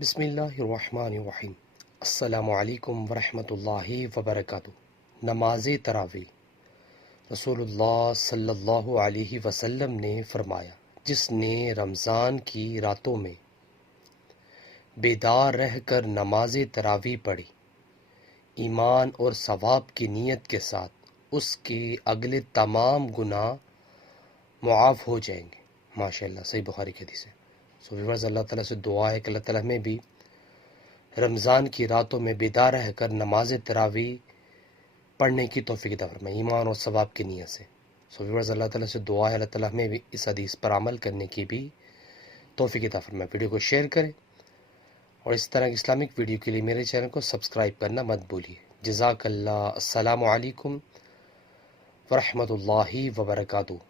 بسم اللہ الرحمن الرحیم۔ السلام علیکم ورحمۃ اللہ وبرکاتہ۔ نماز تراویح۔ رسول اللہ صلی اللہ علیہ وسلم نے فرمایا، جس نے رمضان کی راتوں میں بیدار رہ کر نماز تراویح پڑھی، ایمان اور ثواب کی نیت کے ساتھ، اس کے اگلے تمام گناہ معاف ہو جائیں گے۔ ماشاءاللہ، صحیح بخاری کی حدیث ہے۔ ویورز، اللہ تعالیٰ سے دعا ہے کہ اللہ تعالیٰ ہمیں بھی رمضان کی راتوں میں بیدار رہ کر نماز تراویح پڑھنے کی توفیق عطا فرمائے، ایمان اور ثواب کی نیت سے۔ ویورز، اللہ تعالیٰ سے دعا ہے اللہ تعالیٰ ہمیں بھی اس حدیث پر عمل کرنے کی بھی توفیق عطا فرمائے۔ ویڈیو کو شیئر کریں اور اس طرح کی اسلامک ویڈیو کے لیے میرے چینل کو سبسکرائب کرنا مت بھولیے۔ جزاک اللہ۔ السلام علیکم ورحمۃ اللہ وبرکاتہ۔